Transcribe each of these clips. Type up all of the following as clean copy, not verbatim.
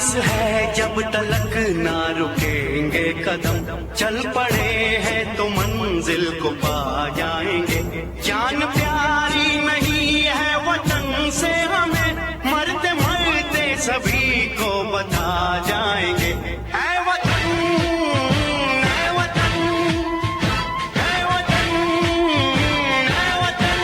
सांस है जब तलक ना रुकेंगे कदम, चल पड़े हैं तो मंजिल को पा जाएंगे। जान प्यारी नहीं है वतन से हमें, मरते मरते सभी को बता जाएंगे। है वतन, है वतन, है वतन, है वतन।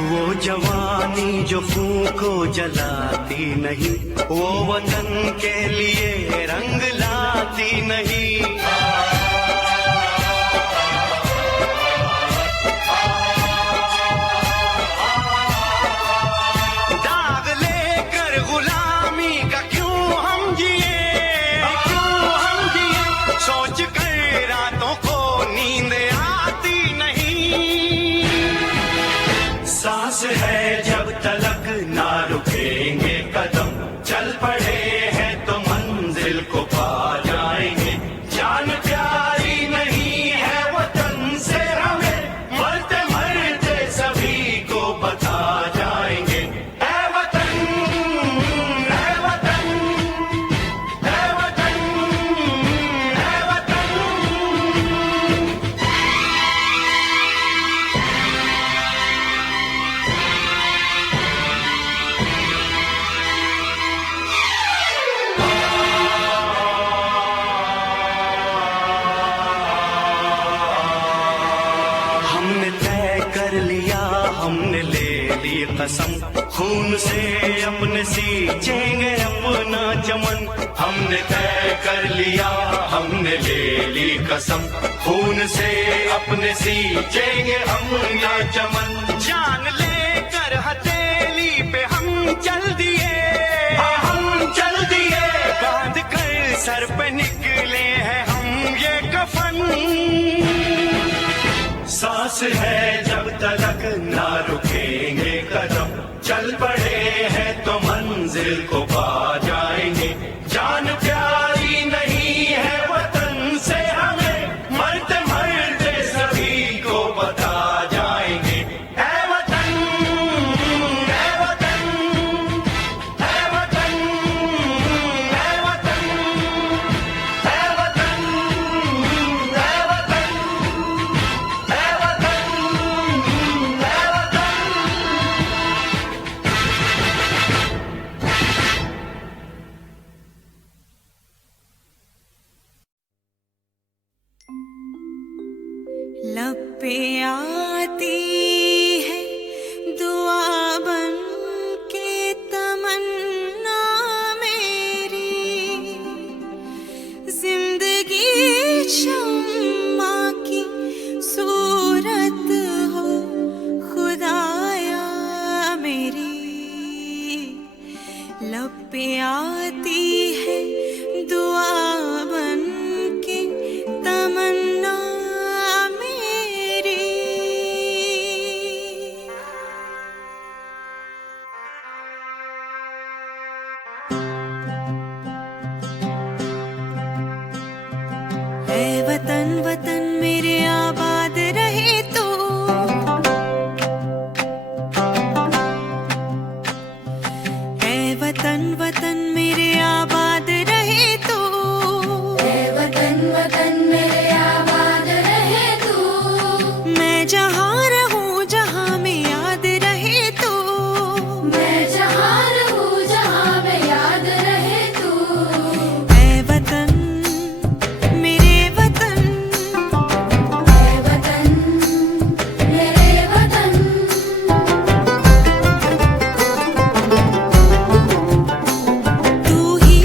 वो जवानी जो खून को जलाती नहीं, वो वतन के लिए रंग लाती नहीं। दाग लेकर गुलामी का क्यों हम जिए, क्यों हम जिए, सोच कर रातों को नींद आती नहीं। सांस है जब तलक ना रुकेंगे कदम, चल पड़े हैं तो मंजिल को पा जाएंगे। जान प्यारी नहीं है वतन से हमें, मरते मरते सभी को बता जाएंगे। है वतन, है वतन, है वतन, है वतन। हमने तय कर लिया, हमने ले ली कसम, खून से अपने सींचेंगे अपना चमन। हमने तय कर लिया, हमने ले ली कसम, खून से अपने सींचेंगे अपना चमन। जान लेकर हथेली पे हम चल दिए, हम चल दिए, बांध कर सर पे निकले हैं हम ये कफन। सांस है जब तलक ना रुकेंगे कदम, चल पड़े हैं तो मंजिल को पा जाएंगे। जान प्यारी नहीं है वतन से हमें, मरते मरते सभी को बता जाएंगे। है वतन, है वतन, है वतन, है वतन, है वतन, है वतन, है वतन, है वतन। लब पे आती है दुआ बन के तमन्ना मेरी, जिंदगी शम्मा की सूरत हो खुदाया मेरी। लब पे आती है दुआ बन के तमन्ना मेरी। ऐ वतन वतन मेरे आबाद रहे तू, ऐ वतन वतन मेरे आबाद रहे तू, ऐ वतन वतन मेरे आबाद रहे तू। मैं जहाँ रहूँ जहाँ में याद रहे तू, मैं जहाँ रहूँ जहाँ में याद रहे तू। ऐ वतन मेरे वतन, ऐ वतन मेरे वतन। तू ही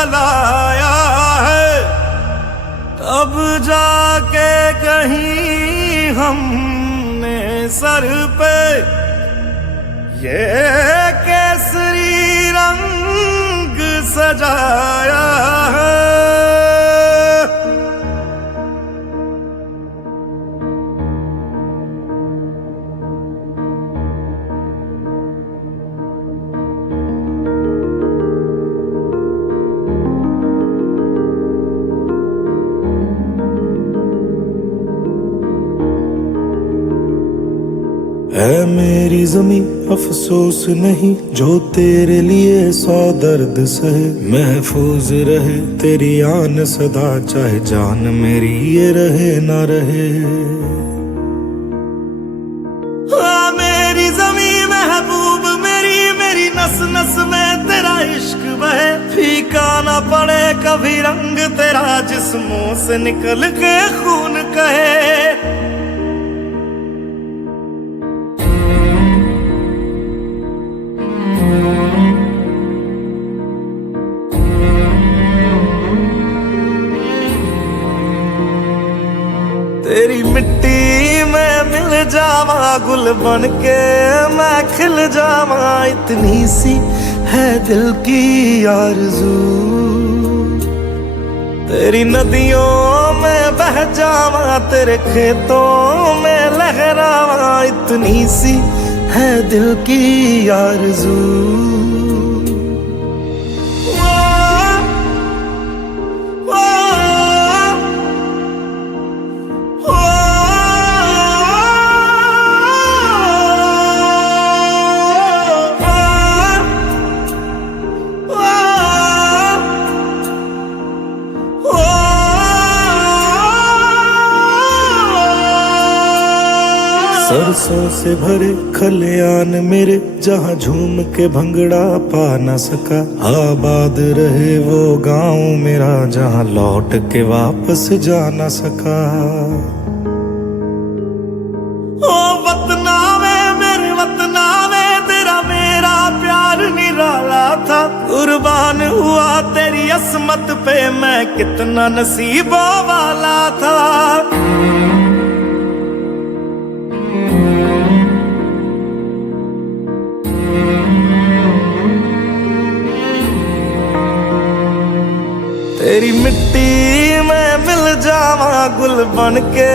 जलाया है, तब जाके कहीं हमने सर पे ये केसरी रंग सजाया है। है मेरी ज़मीं अफसोस नहीं, जो तेरे लिए 100 दर्द सहे। महफूज रहे तेरी आन सदा, चाहे जान मेरी ये रहे ना रहे। हाँ मेरी ज़मीं महबूब मेरी, मेरी नस नस में तेरा इश्क बहे। फीका ना पड़े कभी रंग तेरा, जिस्मों से निकल के खून कहे। तेरी मिट्टी में मिल जावा, गुल बन के मैं खिल जावा। इतनी सी है दिल की आरज़ू, तेरी नदियों में बह जावा, तेरे खेतों में लहरावा। इतनी सी है दिल की आरज़ू। सरसों से भरे खलियान मेरे, जहाँ झूम के भंगड़ा पा न सका। आबाद रहे वो गांव मेरा, जहाँ लौट के वापस जा न सका। ओ वतना में मेरे वतना में, तेरा मेरा प्यार निराला था। कुर्बान हुआ तेरी अस्मत पे, मैं कितना नसीबों वाला था। तेरी मिट्टी में मिल जावा, गुल बन के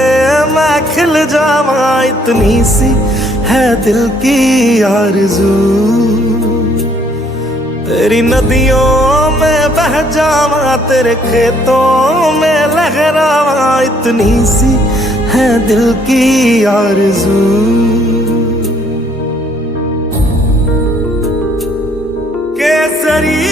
मैं खिल जावा। इतनी सी है दिल की आरज़ू, तेरी नदियों में बह जावा, तेरे खेतों में लहरावा। इतनी सी है दिल की आरज़ू। केसरी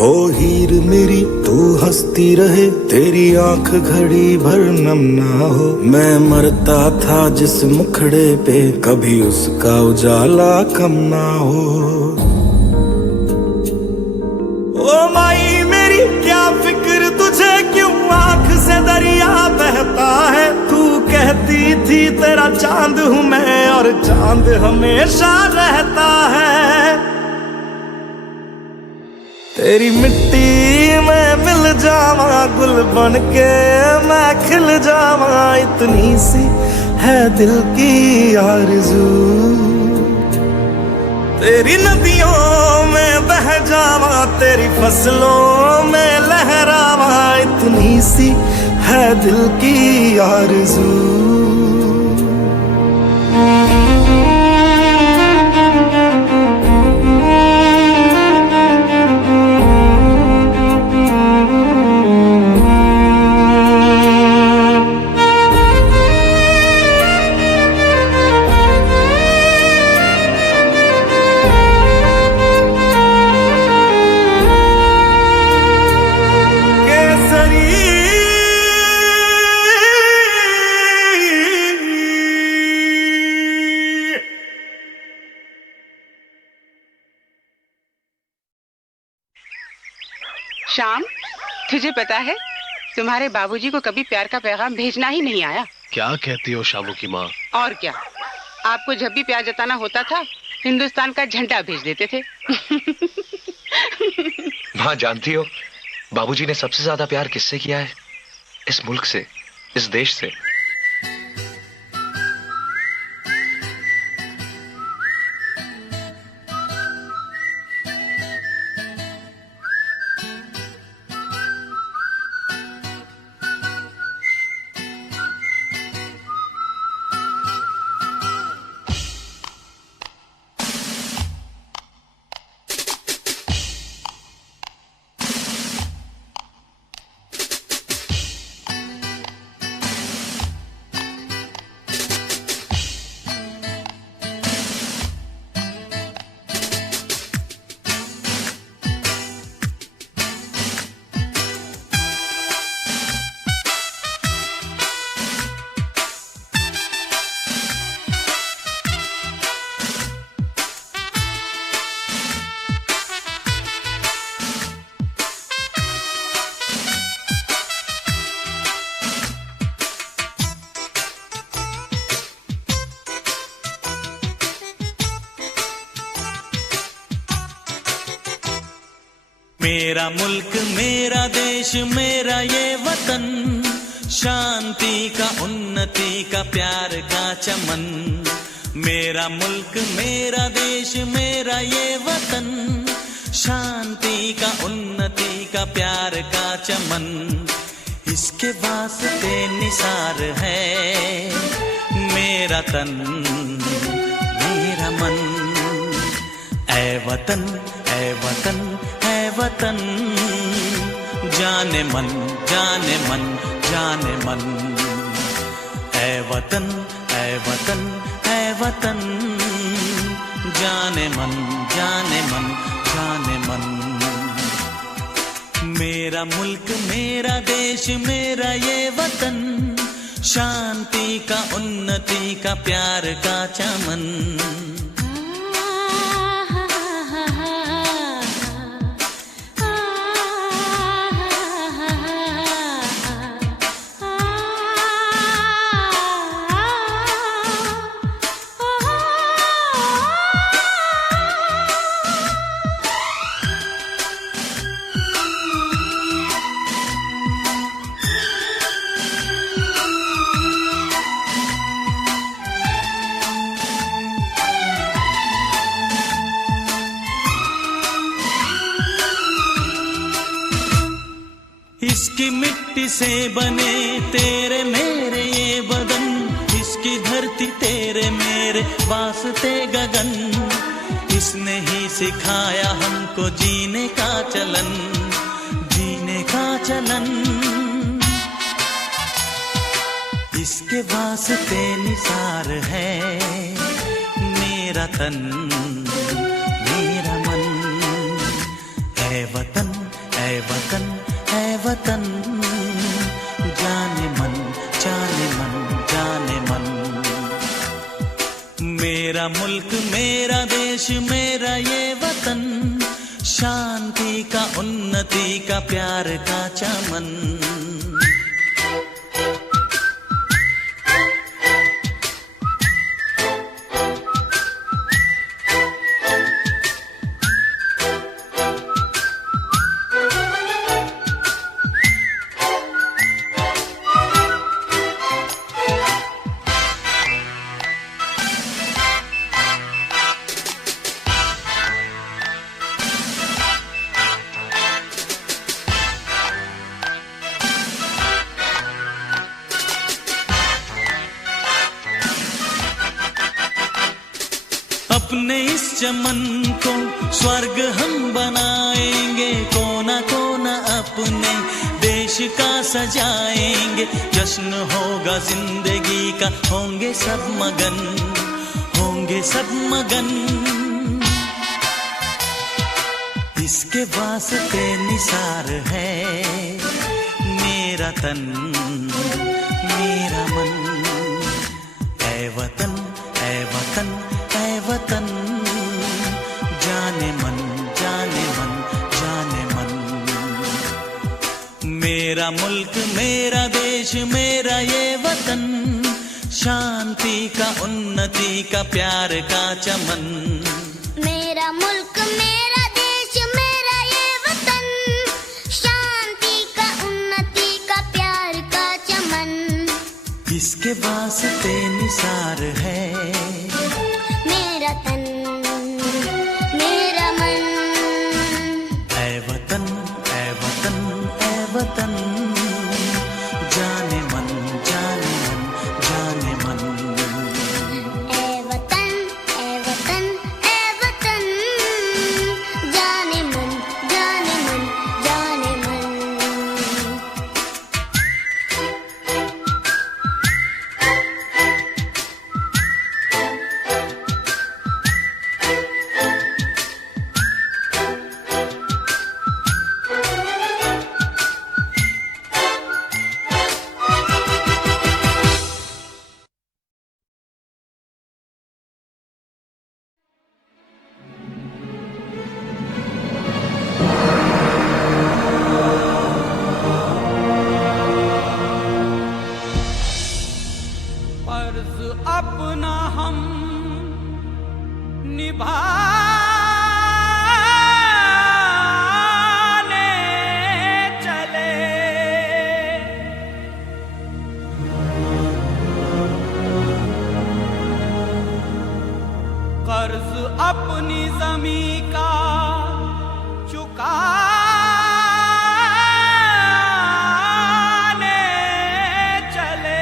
ओ हीर मेरी तू हंसती रहे, तेरी आंख घड़ी भर नम ना हो। मैं मरता था जिस मुखड़े पे, कभी उसका उजाला कम ना हो। ओ माई मेरी क्या फिक्र तुझे, क्यों आंख से दरिया बहता है। तू कहती थी तेरा चांद हूँ मैं, और चांद हमेशा रहता है। तेरी मिट्टी में मिल जावा, गुल बन के मैं खिल जावा। इतनी सी है दिल की आरज़ू, तेरी नदियों में बह जावा, तेरी फसलों में लहरावा। इतनी सी है दिल की आरज़ू। श्याम, तुझे पता है तुम्हारे बाबूजी को कभी प्यार का पैगाम भेजना ही नहीं आया। क्या कहती हो शामू की माँ? और क्या, आपको जब भी प्यार जताना होता था हिंदुस्तान का झंडा भेज देते थे। माँ जानती हो, बाबूजी ने सबसे ज्यादा प्यार किससे किया है? इस मुल्क से, इस देश से। मेरा मुल्क मेरा देश मेरा ये वतन, शांति का उन्नति का प्यार का चमन। मेरा मुल्क मेरा देश मेरा ये वतन, शांति का उन्नति का प्यार का चमन। इसके वास्ते निसार है मेरा तन मेरा मन। ऐ वतन ऐ वतन ऐ वतन, जाने मन जाने मन जाने मन। ऐ वतन ऐ वतन ऐ वतन, जाने मन जाने मन जाने मन। मेरा मुल्क मेरा देश मेरा ये वतन, शांति का उन्नति का प्यार का चमन। इसकी मिट्टी से बने तेरे मेरे ये बदन, इसकी धरती तेरे मेरे वास्ते गगन। इसने ही सिखाया हमको जीने का चलन, जीने का चलन। इसके वास्ते निसार है मेरा तन मेरा मन। ऐ वतन ऐ वतन ऐ वतन, जाने मन जाने मन जाने मन। मेरा मुल्क मेरा देश मेरा ये वतन, शांति का उन्नति का प्यार का चमन। अपने इस चमन को स्वर्ग हम बनाएंगे, कोना कोना अपने देश का सजाएंगे। जश्न होगा जिंदगी का, होंगे सब मगन होंगे सब मगन। इसके वास्ते निसार है मेरा तन मेरा मन। ऐ वतन ऐ वतन ऐ वतन, जाने मन जाने मन जाने मन। मेरा मुल्क मेरा देश मेरा ये वतन, शांति का उन्नति का प्यार का चमन। मेरा मुल्क मेरा देश मेरा ये वतन, शांति का उन्नति का प्यार का चमन। इसके वास्ते निसार है मेरा तन मेरा मन। ऐ वतन ऐ वतन ऐ वतन, जाने मन जाने मन जाने मन। ऐ वतन ऐ वतन ऐ वतन, जाने मन जाने मन जाने मन। फर्ज अपना हम निभाने चले, कर्ज अपनी ज़मीं का चुकाने चले।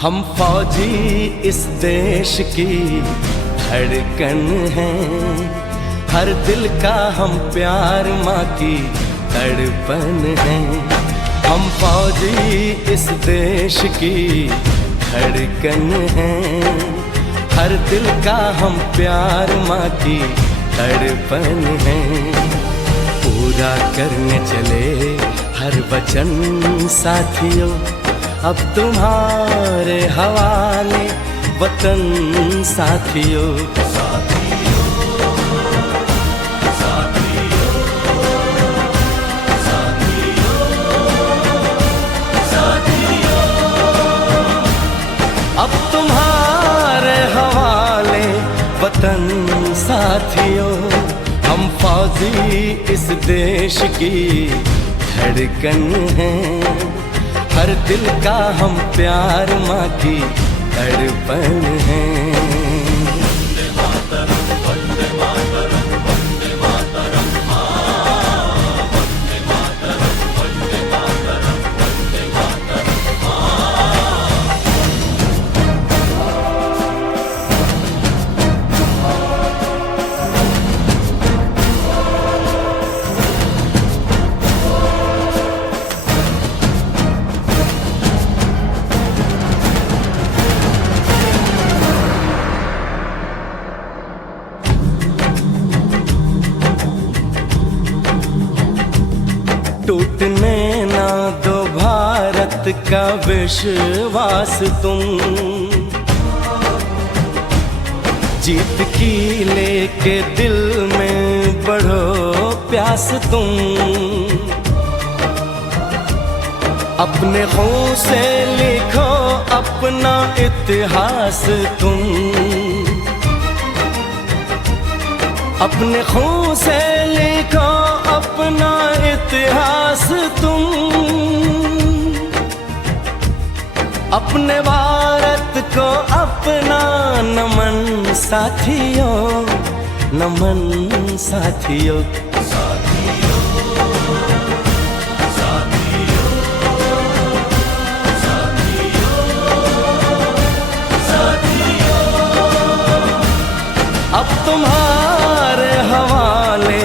हम फौजी इस देश की धड़कन हैं, हर दिल का हम प्यार माँ की तड़पन हैं। हम फौजी इस देश की धड़कन हैं, हर दिल का हम प्यार माँ की तड़पन हैं। पूरा करने चले हर वचन साथियों, अब तुम्हारे हवाले वतन साथियों। अब तुम्हारे हवाले वतन साथियों। हम फौजी इस देश की धड़कन हैं, हर दिल का हम प्यार माँ की तड़पन है। टूटने ना दो भारत का विश्वास तुम, जीत की लेके दिल में बढ़ो प्यास तुम। अपने खून से लिखो अपना इतिहास तुम, अपने खून से लिखो अपना इतिहास तुम। अपने भारत को अपना नमन साथियों, नमन साथियों। अब तुम्हारे हवाले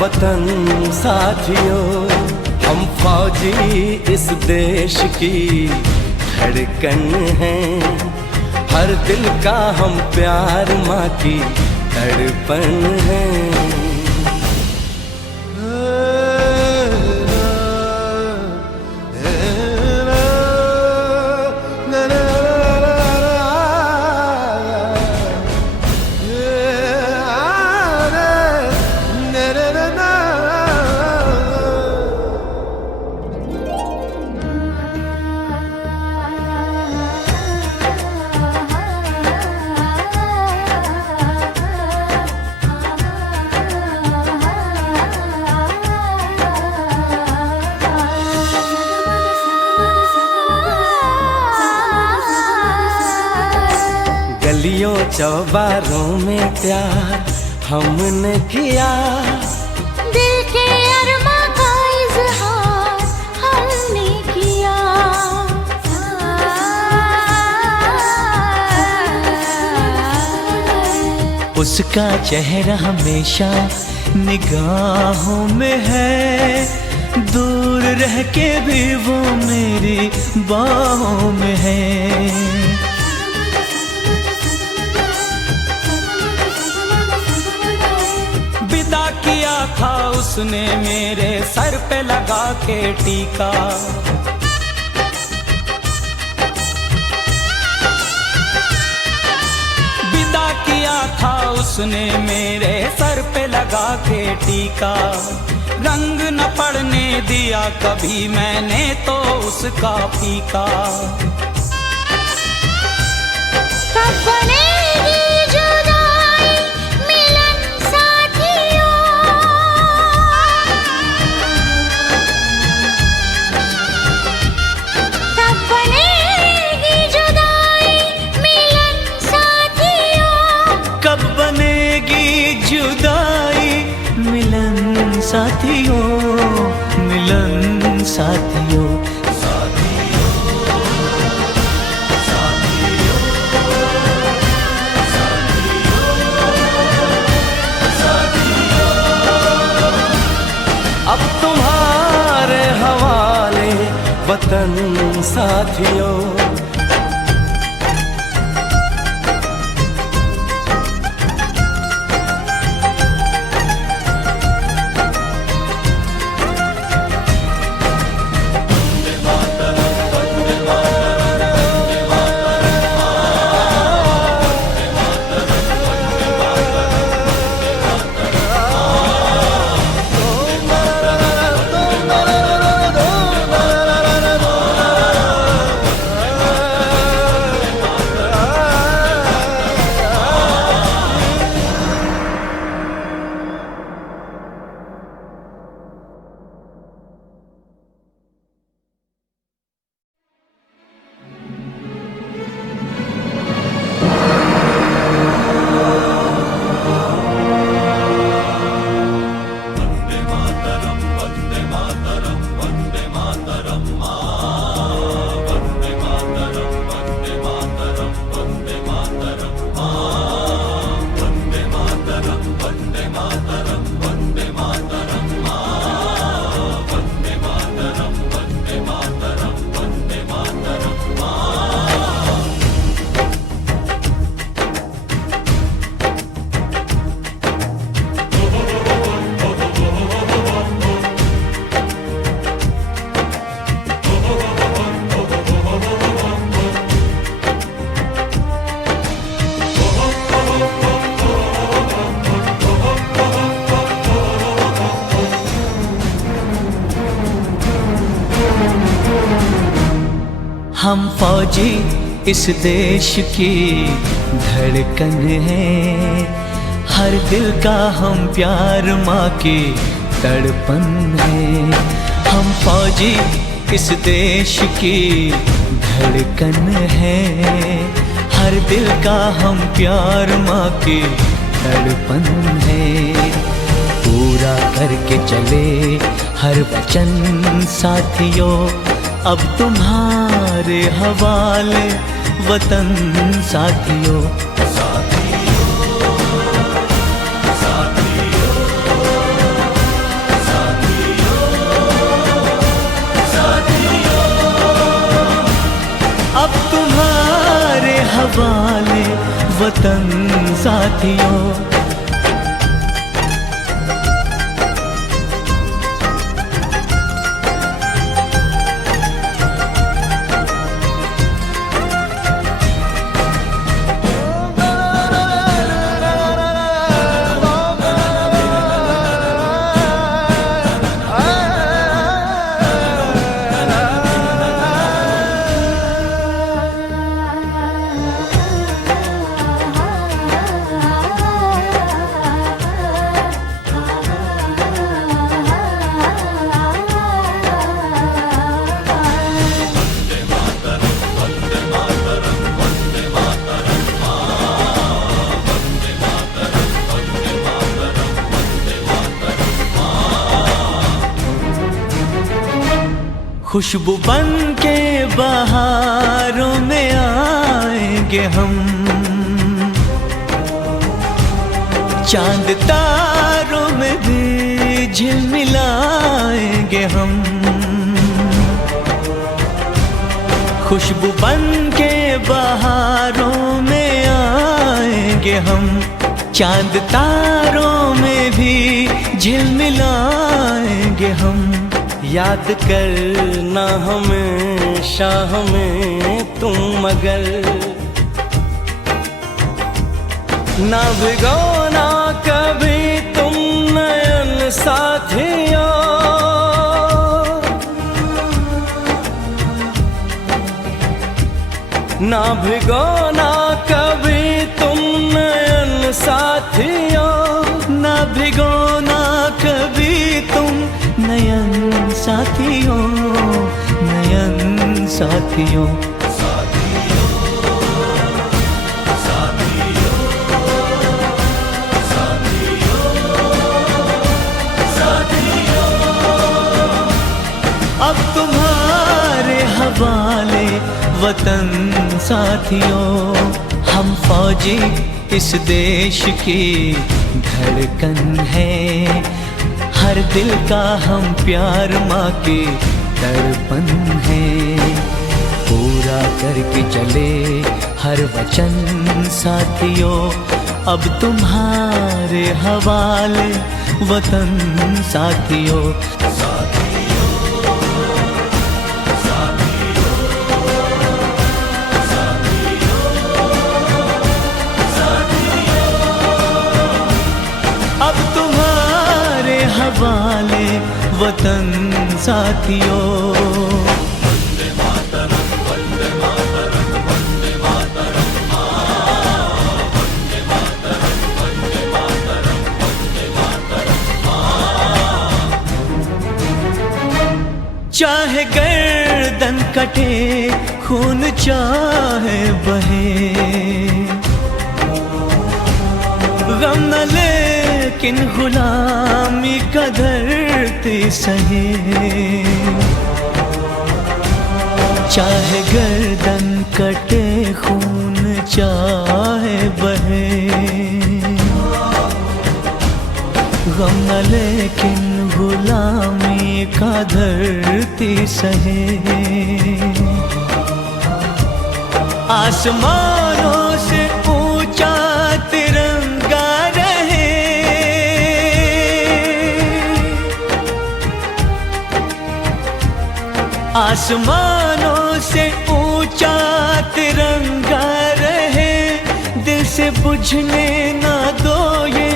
वतन साथियों, हम फौजी इस देश की धड़कन हैं, हर दिल का हम प्यार माँ की तड़पन है। गलियों चौबारों में प्यार हमने किया, दिल के अरमा का इजहार हमने किया। उसका चेहरा हमेशा निगाहों में है, दूर रह के भी वो मेरी बाहों में है। किया था उसने मेरे सर पे लगा के टीका, विदा किया था उसने मेरे सर पे लगा के टीका। रंग न पड़ने दिया कभी मैंने तो उसका फीका। कब बनेगी जुदाई मिलन साथियों, कब बनेगी जुदाई मिलन साथियों, कब बनेगी जुदाई मिलन साथियों, मिलन साथियों। अब तुम्हारे हवाले वतन साथियों। हम फौजी इस देश की धड़कन है, हर दिल का हम प्यार माँ की तड़पन है। हम फौजी इस देश की धड़कन है, हर दिल का हम प्यार माँ के धड़पन है। पूरा करके चले हर वचन साथियों, अब तुम्हारे हवाले वतन साथियों। अब तुम्हारे हवाले वतन साथियों। खुशबू बन के बहारों में आएंगे हम, चांद तारों में भी झिलमिलाएंगे हम। खुशबू बन के बहारों में आएंगे हम, चांद तारों में भी झिलमिलाएंगे हम। याद करना हमेशा हमें तुम, मगर ना भिगोना कभी तुम नयन साथियों। ना भिगोना कभी तुम नयन साथियों। ना भिगोना कभी तुम नयन साथियों, नयन साथियों। अब तुम्हारे हवाले वतन साथियों। हम फौजी इस देश की धड़कन है, हर दिल का हम प्यार माँ के दर्पण है। पूरा करके चले हर वचन साथियों, अब तुम्हारे हवाले वतन साथियों। अब तुम्हारे हवाले वतन साथियों। चाहे गर्दन कटे खून चाहे बहे, गम न लेकिन गुलामी का धरती सहे। चाहे गर्दन कटे खून चाहे बहे, गम न लेकिन गुलामी का धरती सहे। आसमानों से ऊंचा तिरंगा रहे, आसमानों से ऊंचा तिरंगा रहे। दिल से बुझने ना दो ये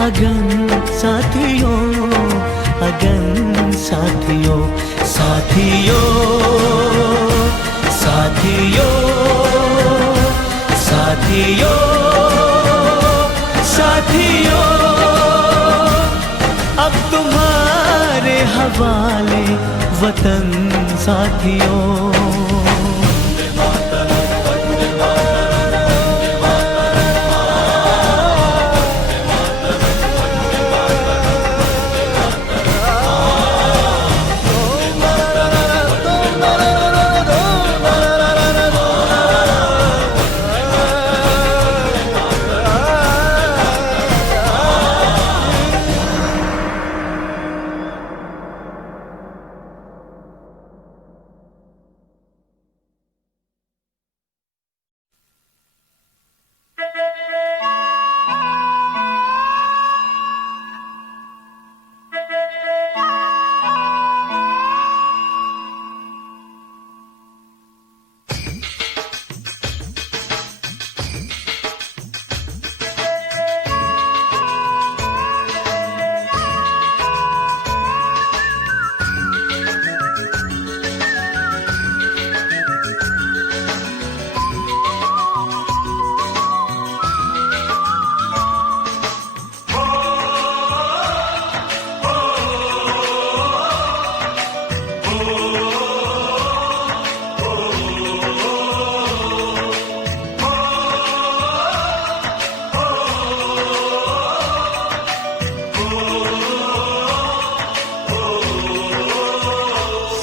अगन साथियों, अगन साथियों। साथियों साथियों साथियों साथियों, अब तुम्हारे हवाले वतन साथियों।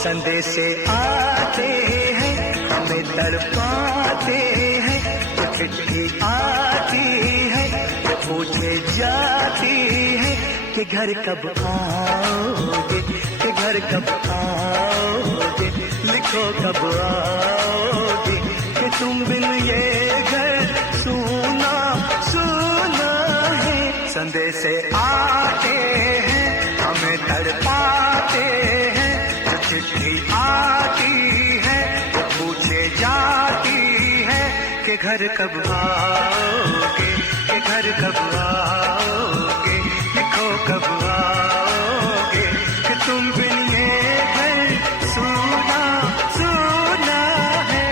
संदेशे आते हैं हमें तड़पाते हैं, तो चिट्ठी आती है तो पूछे जाती है कि घर कब आओगे, कि घर कब आओगे, लिखो कब आओगे, कि तुम बिन ये घर सूना सूना है। संदेशे आते हैं हमें तड़पाते हैं, तो चिट्ठी आती है तो पूछे जाती है कि घर कब आओगे, कि घर कब आओगे, लिखो कब आओगे, कि तुम बिन ये घर सूना सूना है।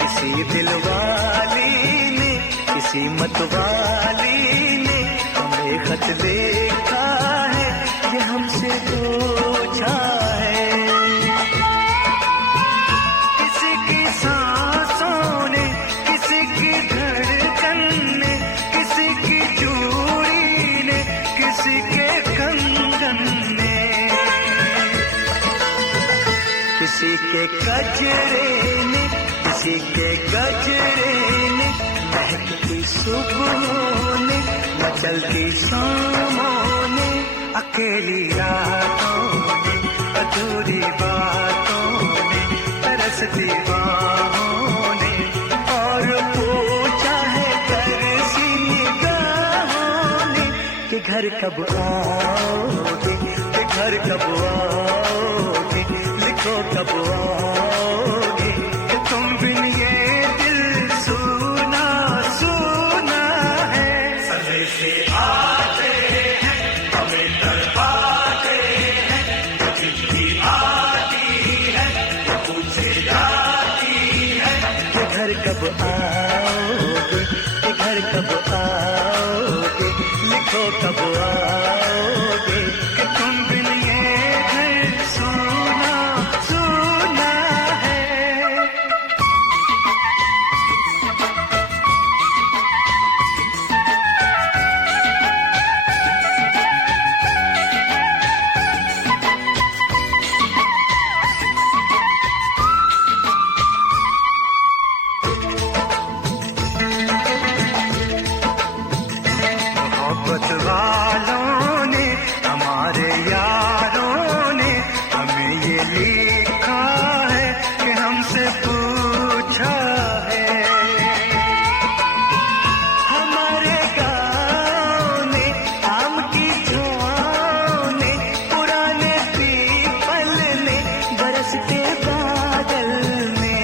किसी दिलवाली ने, किसी मतवाली ने हमें खत देखा है, ये हमसे पूछा है। किसी की सांसों ने, किसी की धड़कन ने, किसी की चूड़ी ने, किसी के कंगन ने, किसी के गजरे ने, किसी के गजरे ने, महकती सुबहों ने, मचलती शामों ने, अकेली रातों ने, अधूरी बातों ने, तरसती बाहों ने, और पूछा है तरसी निगाहों ने कि घर कब आओगे, कि घर कब आओगे, लिखो कब आओगे, कि तुम बिन ये दिल सूना सूना है। संदेशे आते हैं हमें तड़पाते हैं, तो चिट्ठी आती है तो पूछे जाती है कि घर कब आओगे, कि घर कब आओगे, लिखो कब आओगे, कि तुम बिन ये घर सूना सूना है। मोहब्बत वालों ने, हमारे यारों ने हमें ये लिखा है कि हमसे पूछा है। हमारे गाँव ने, आम की छाँव ने, पुराने पीपल ने, बरसते बादल ने,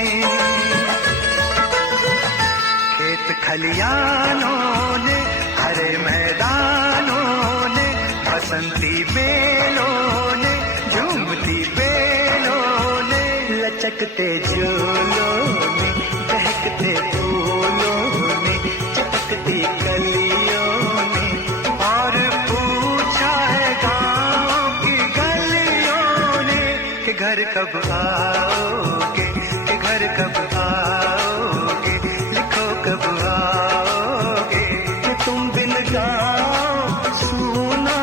खेत खलियानों ने, हरे मैदानों ने, बसंती बेलों ने, झूमती बेलों ने, लचकते झूलों ने, बहकते फूलों ने, चटकती कलियों ने, और पूछा है गाँव की गलियों ने कि घर कब आओगे, कि घर कब आओगे, लिखो कब आओगे, कि तुम बिन गाँव सूना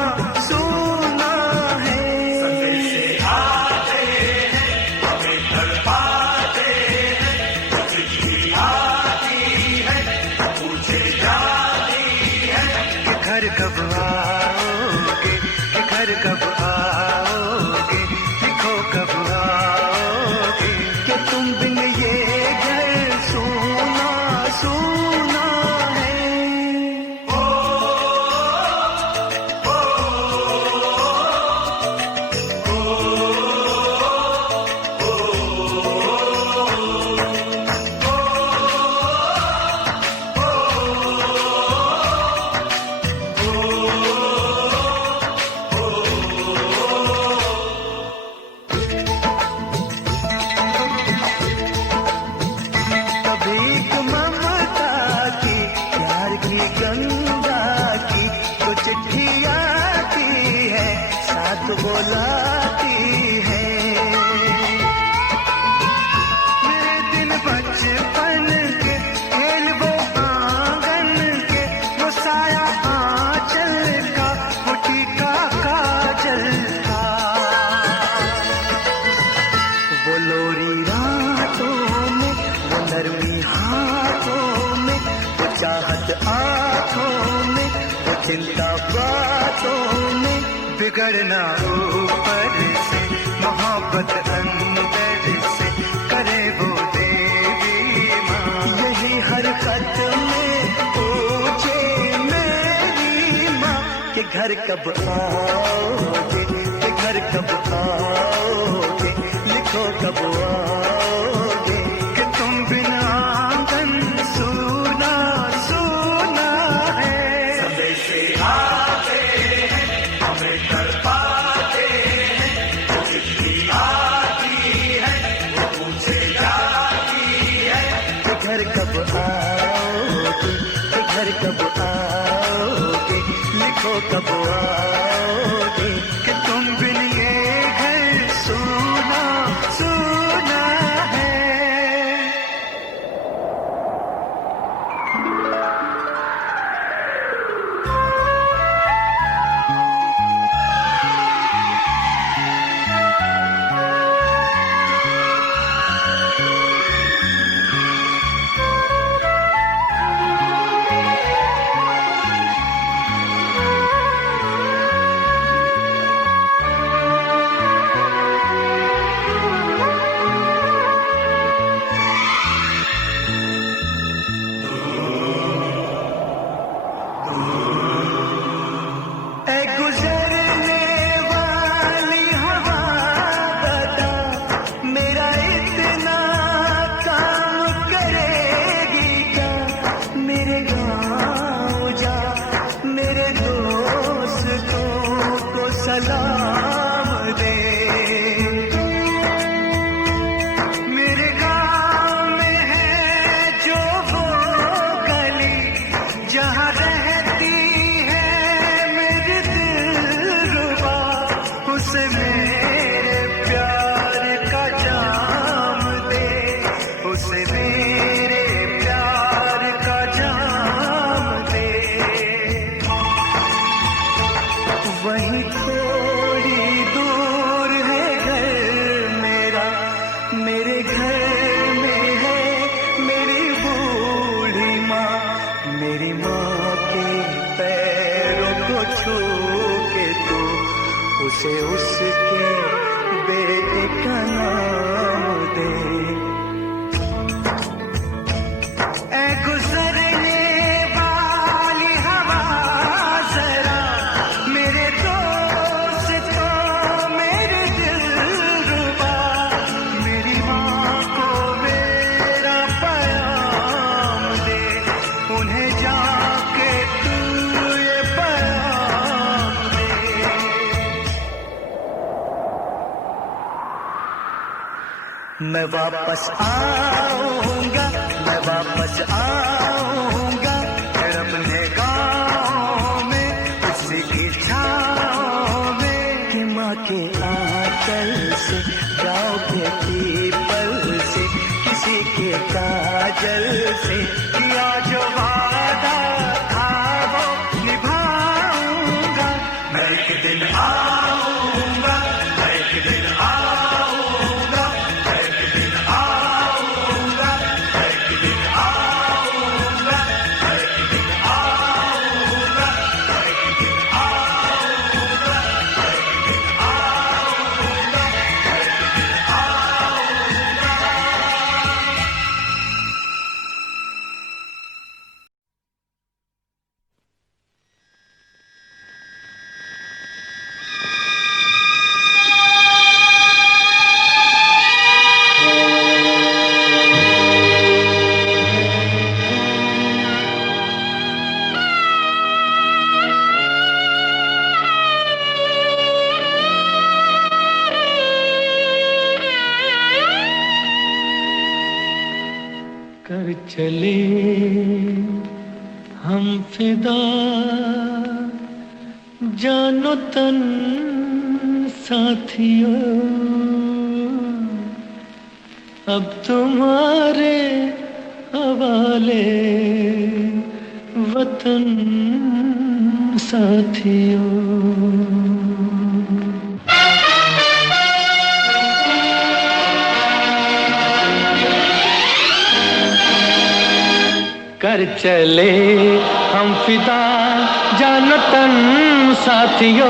सूना है। संदेशे आते हैं हमें तड़पाते हैं, तो चिट्ठी आती है तो पूछे जाती है कि घर कब आओगे, कि घर कब आओगे, लिखो कब आओगे, आंखों में, वो चिंता बातों में, बिगड़ना ऊपर से, मोहब्बत अंदर से करे वो देवी माँ। यही हरकत में पूछे मेरी माँ कि घर कब आओगे, कि घर कब आओगे, लिखो कब आओगे, कि तुम बिना आंगन सूना सूना है। समय से आते हैं हमें कर पाते हैं, चिट्ठी आती है वो पूछे जाती है कि घर कब आओगे, कि घर कब आओगे, लिखो कब आओगे, कि तुम बिन ये घर सूना सूना है। सलाम दे, मेरे गाँव में है जो वो गली जहाँ रहती है मेरी दिलरुबा, उसे मेरे प्यार का जाम दे, उसे मेरे प्यार का जाम दे। वहीं थोड़ी दूर है घर मेरा, मेरे घर में है मेरी बूढ़ी माँ, मेरी माँ के पैरों को छू के तो उसे उसके बेटे का नाम दे। ऐ गुजरने वाली हवा जरा मेरे दोस्त को मेरे दिलरुबा, मेरी माँ को मेरा पैगाम दे, उन्हें जाके तू ये पैगाम दे। मैं वापस आऊंगा, मैं वापस आऊंगा, फिर अपने गाँव में उसी की छाँव में, कि माँ के आंचल से, गाँव के पीपल से, किसी के काजल से किया जो वादा था वो निभाऊंगा। मैं एक दिन आऊंगा, मैं एक दिन आऊंगा, मैं एक दिन आऊंगा, मैं एक दिन आऊंगा, मैं एक दिन आऊंगा, मैं एक दिन आऊंगा, मैं एक दिन आऊंगा, मैं एक दिन आऊंगा। कर चले हम फिदा, जानो तन साथियों, अब तुम्हारे हवाले वतन साथियों। कर चले हम फिदा जानो तन साथियों,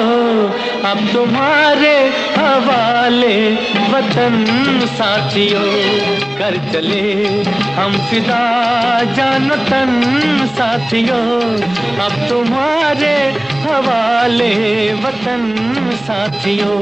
अब तुम्हारे हवाले वतन साथियों। कर चले हम फिदा जानो तन साथियों, अब तुम्हारे हवाले वतन साथियों।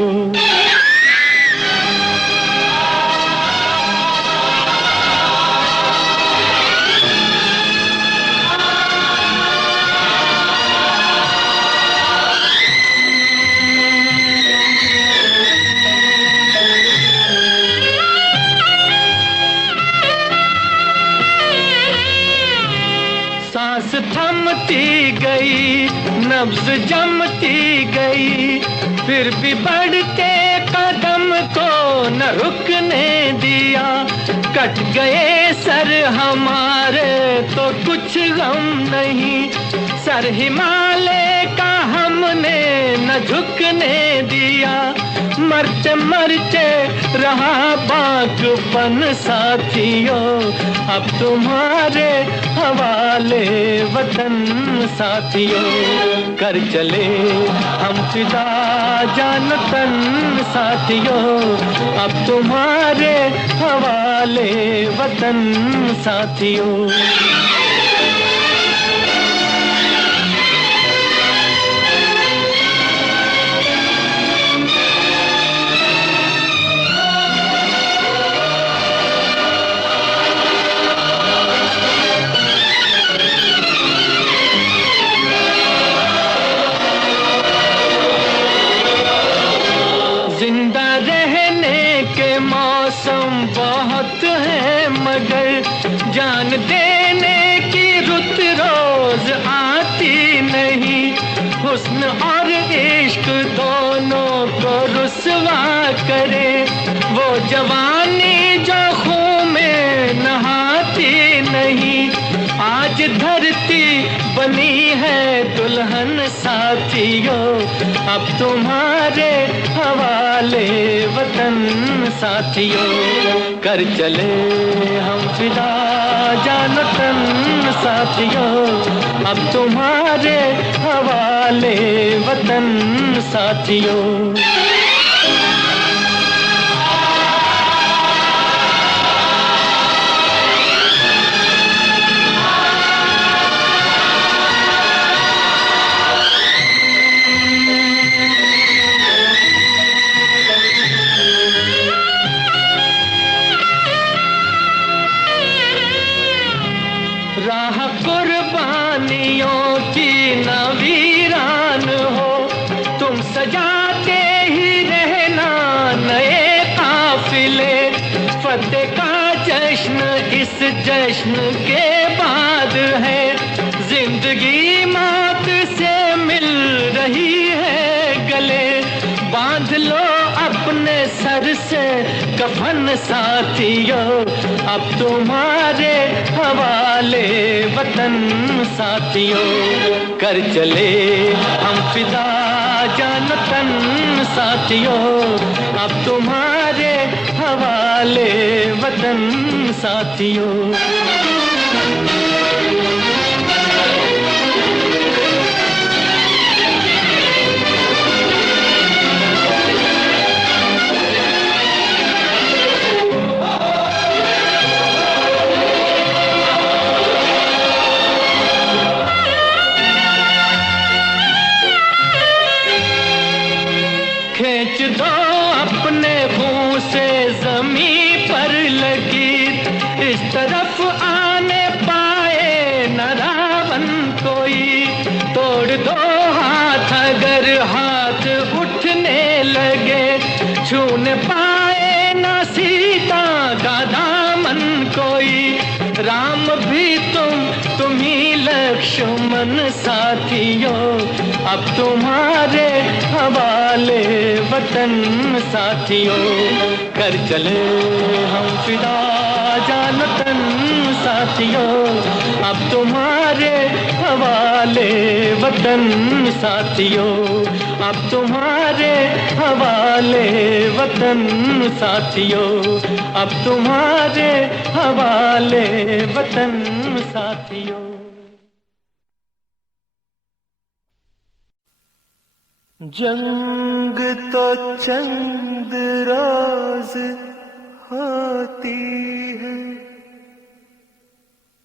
सांस थमती गई, नब्ज जमती गई, फिर भी बढ़ते कदम को न रुकने दिया। कट गए सर हमारे तो कुछ गम नहीं, सर हिमालय का हमने न झुकने दिया। मरते मरते रहा बाकपन साथियों, अब तुम्हारे हवाले वतन साथियों। कर चले हम फिदा जान तन साथियों, अब तुम्हारे हवाले वतन साथियों। जिंदा रहने के मौसम बहुत है, मगर जान देने की रुत रोज आती नहीं। हुस्न और इश्क दोनों को रुसवा करे, वो जवानी जो खून में नहाती नहीं। आज धरती बनी है दुल्हन साथियों, अब तुम्हारे हवाले वतन साथियों। कर चले हम फिदा जानो तन साथियों, अब तुम्हारे हवाले वतन साथियों। राह कुर्बानियों की न वीरान हो, तुम सजाते ही रहना नए काफिले। फतेह का जश्न इस जश्न के बाद है, जिंदगी मौत से मिल रही है गले। बांध लो अपने सर से कफन साथियों, अब तुम्हारे हवाले वतन साथियों। कर चले हम फिदा जान तन साथियों, अब तुम्हारे हवाले वतन साथियों। खींच दो अपने मुंह से जमीन पर लगी, इस तरफ आने पाए न रावण कोई। तोड़ दो हाथ अगर हाथ उठने लगे, छूने पाए न सीता का दामन कोई। राम भी तुम ही लक्ष्मण साथियों, अब तुम्हारे हवाले वतन साथियों। कर चले हम फिदा जान तन साथियों, अब तुम्हारे हवाले वतन साथियों, अब तुम्हारे हवाले वतन साथियों, अब तुम्हारे हवाले वतन साथियों। जंग तो चंद रोज होती है,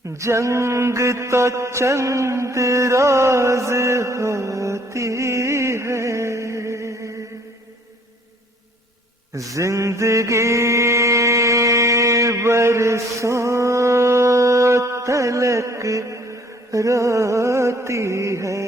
जंग तो चंद रोज होती है, जिंदगी बरसों तलक रोती है।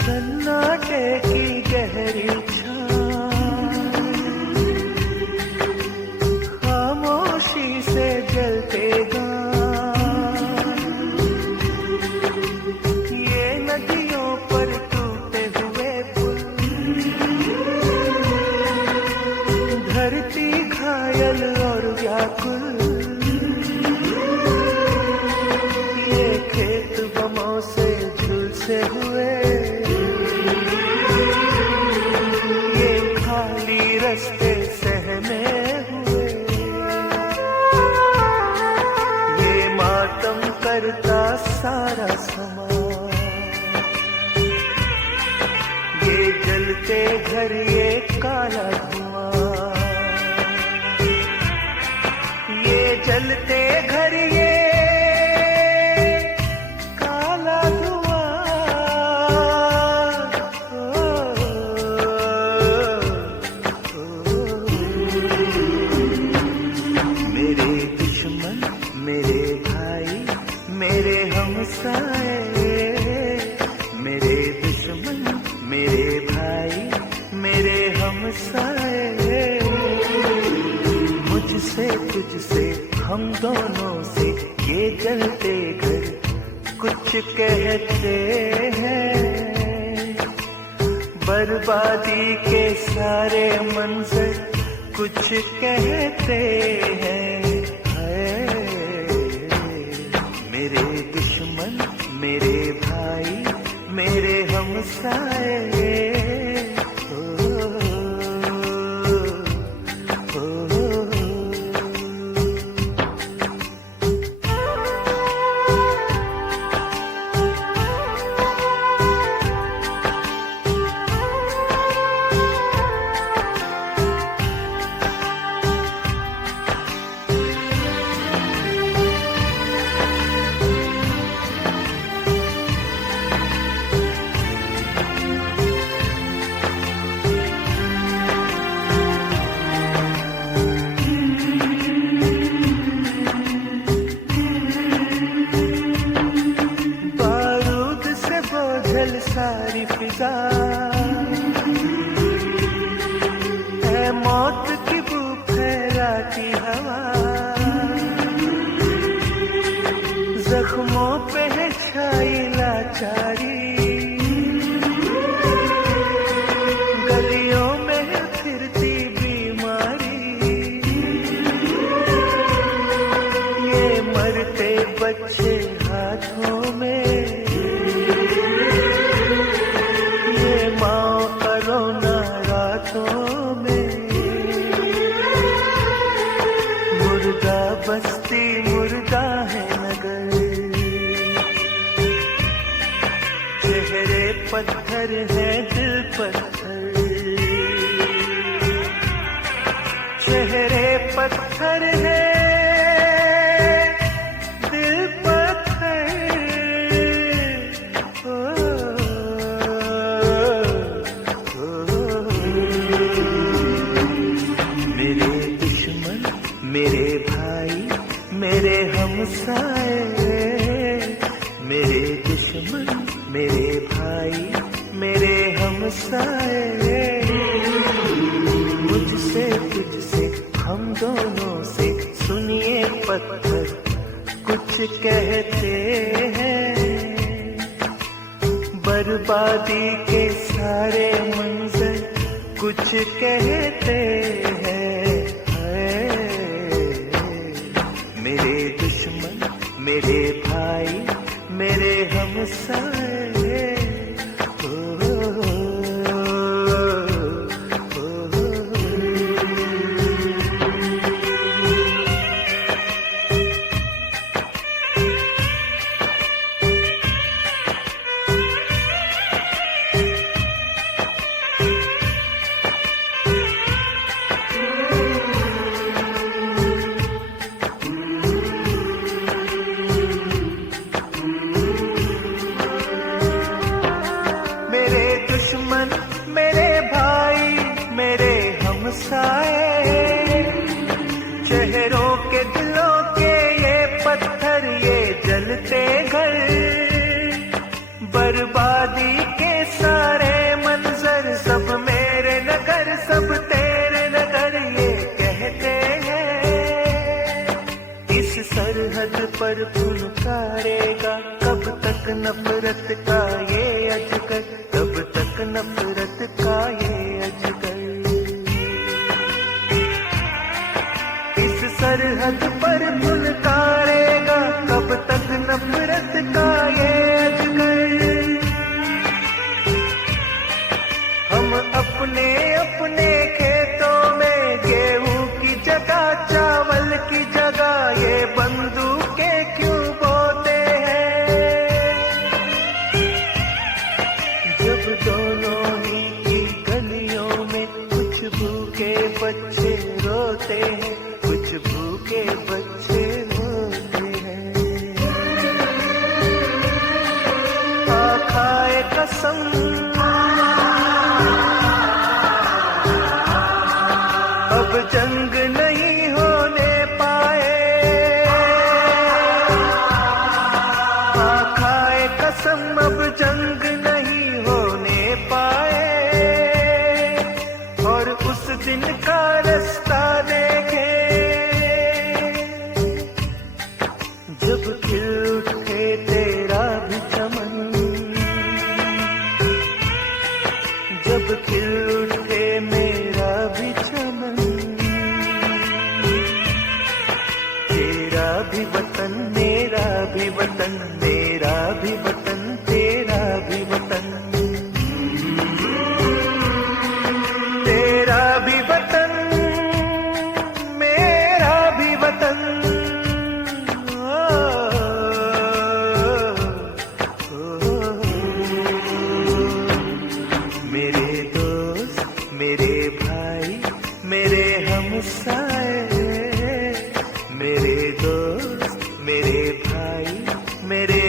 सन्नाटे की गहरी खामोशी से जलते ये नदियों पर टूटे हुए पुल, धरती घायल और व्याकुल, ये खेत बमों से झुलसे हुए, रस्ते सहने हुए, ये मातम करता सारा समाज, ये जलते घर ये काला धुआं, ये जलते घर ये काला धुआं। मेरे दुश्मन मेरे भाई मेरे हमसाए, मेरे दुश्मन मेरे भाई मेरे हमसाए, मुझसे तुझसे हम दोनों से ये जलते घर कुछ कहते हैं, बर्बादी के सारे मंजर कुछ कहते हैं। मेरे दुश्मन मेरे भाई मेरे हमसाए, सारी फिजा है मौत की भूख फैलाती हवा, जख्मों पे है छाई लाचारी, गलियों में है फिरती बीमारी, ये मरते बच्चे हाथों में, भी मुर्दा है नगर, चेहरे पत्थर है दिल पत्थर, चेहरे पत्थर है दिल पत्थर। मेरे दुश्मन मेरे भाई मेरे हमसाए, मेरे दुश्मन मेरे भाई मेरे हमसाए, मुझसे तुझसे हम दोनों से सुनिए पत्थर कुछ कहते हैं, बर्बादी के सारे मंजर कुछ कहते हैं। मेरे दुश्मन मेरे भाई मेरे हमसाए। चेहरों के दिलों के ये पत्थर ये जलते घर, बर्बादी के सारे मंजर सब मेरे नगर सब तेरे नगर ये कहते हैं। इस सरहद पर फुनकारेगा कब तक नफरत का ये अजगर, कब तक नफरत का ये अजगर। सरहद पर फुनकारेगा कब तक नफरत का ये अजगर। हम अपने अपने खेतों में गेहूं की जगह चावल की जगह ये बंदूकें क्यों बोते हैं। जब दोनों ही की गलियों में कुछ भूखे बच्चे रोते हैं, कुछ भूखे बच्चे होते हैं। खाए कसम अब जंग नहीं होने पाए, खाए कसम अब जंग नहीं होने पाए। और उस दिन का रास्ता देखे जब खिल उठे तेरा भी चमन, जब खिल उठे मेरा भी चमन। तेरा भी वतन मेरा भी वतन, मेरा भी वतन तेरा भी वतन, तेरा भी वतन मेरा भी वतन। मेरे दोस्त मेरे भाई मेरे हमसाए, मेरे दोस्त मेरे भाई मेरे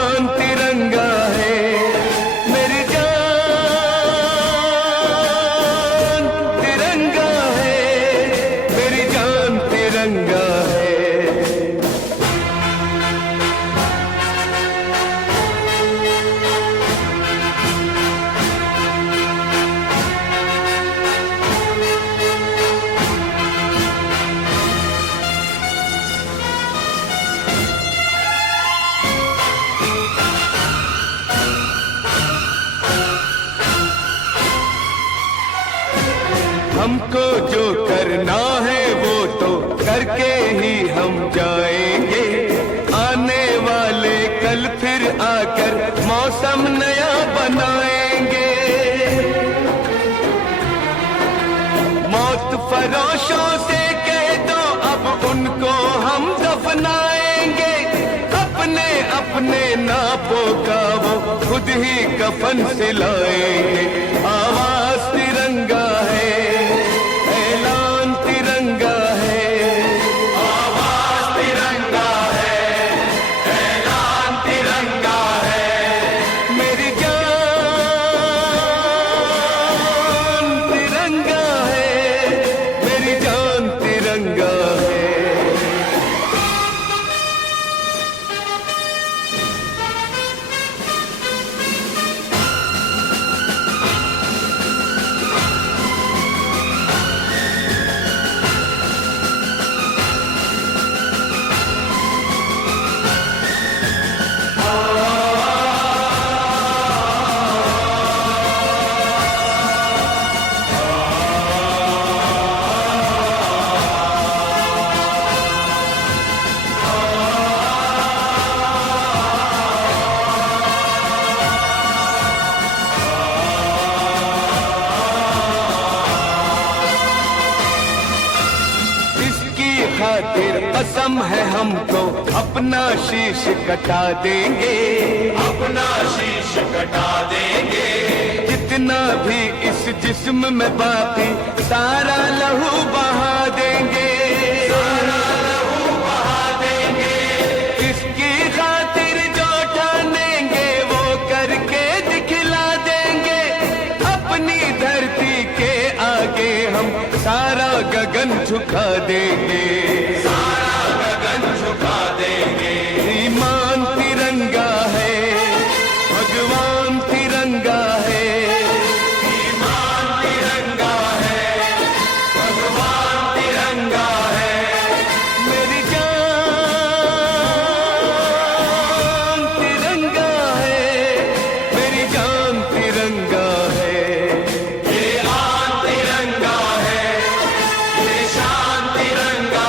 मान तिरंगा है, मेरी जान तिरंगा है, मेरी जान तिरंगा है। हमको जो करना है वो तो करके ही हम जाएंगे, आने वाले कल फिर आकर मौसम नया बनाएंगे। मौत फरोशों से कह दो अब उनको हम दफनाएंगे, अपने अपने नापों का वो खुद ही कफन सिलाएंगे। आवाज तिरंगा है, ऐलान तिरंगा है, आवाज तिरंगा है, ऐलान तिरंगा है, मेरी जान तिरंगा है, मेरी जान तिरंगा है। इसकी खातिर कसम है हमको अपना शीश कटा देंगे, अपना शीश कटा देंगे। जितना भी इस जिस्म में बाकी सारा लहू बहा देंगे, सारा लहू बहा देंगे। इसकी खातिर जो ठानेंगे वो करके दिखला देंगे, अपनी धरती के आगे हम सारा गगन झुका देंगे, सारा गगन झुका देंगे। ईमान तिरंगा है, भगवान तिरंगा है, ईमान तिरंगा है, भगवान तिरंगा है, मेरी जान तिरंगा है, मेरी जान तिरंगा है। ये आन तिरंगा है, ये शान तिरंगा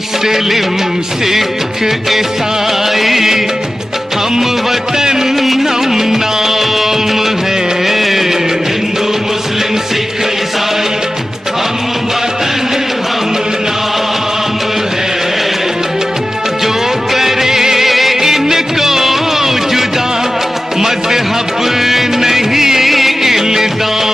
मुस्लिम सिख ईसाई हम वतन हम नाम है। हिंदू मुस्लिम सिख ईसाई हम वतन हम नाम है। जो करे इनको जुदा मजहब नहीं इल्जाम